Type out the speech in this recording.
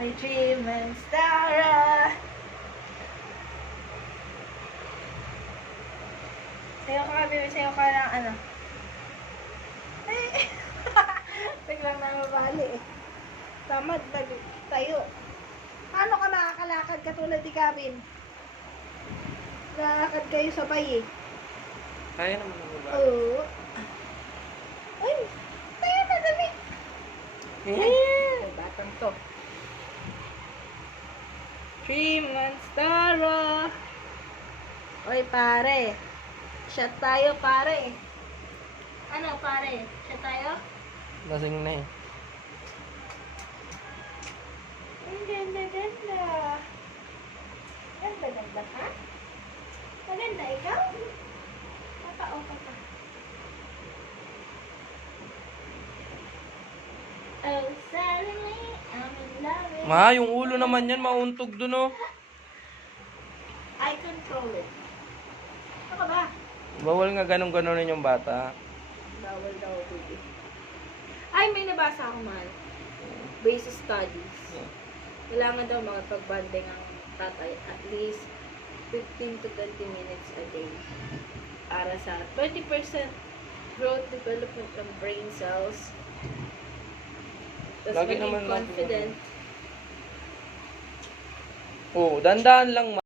ni Three Months Tara. Sayo ka, baby. Sayo ka lang, ano. Ay! Biglang namabali eh. Tamad, tayo. Paano ka makakalakad katulad ni Kevin? Lalakad kayo sabay eh. Kaya naman ng babae. Oo. Ay! Tayo na, dali! Ay, batang to. 3 months Tara. Oy, pare. Shot tayo, pare. Ano, pare? Shot tayo? Lasing na eh. Ang ganda-ganda. Ganda-ganda ka? Maganda ikaw? Naka-opa ka. Oh, suddenly, I'm in love with Ma, yung ulo naman yan, mauntog dun oh. I control it. Ano ka ba? Bawal nga ganun-ganunin yung bata. Bawal daw, baby. Ay, may nabasa ako, mahal. Basic studies. Kailangan daw makapag-banding ang tatay at least 15 to 20 minutes a day. Para sa 20% growth development ng brain cells. Tapos Lagi maging naman confident. Oh, dandan lang.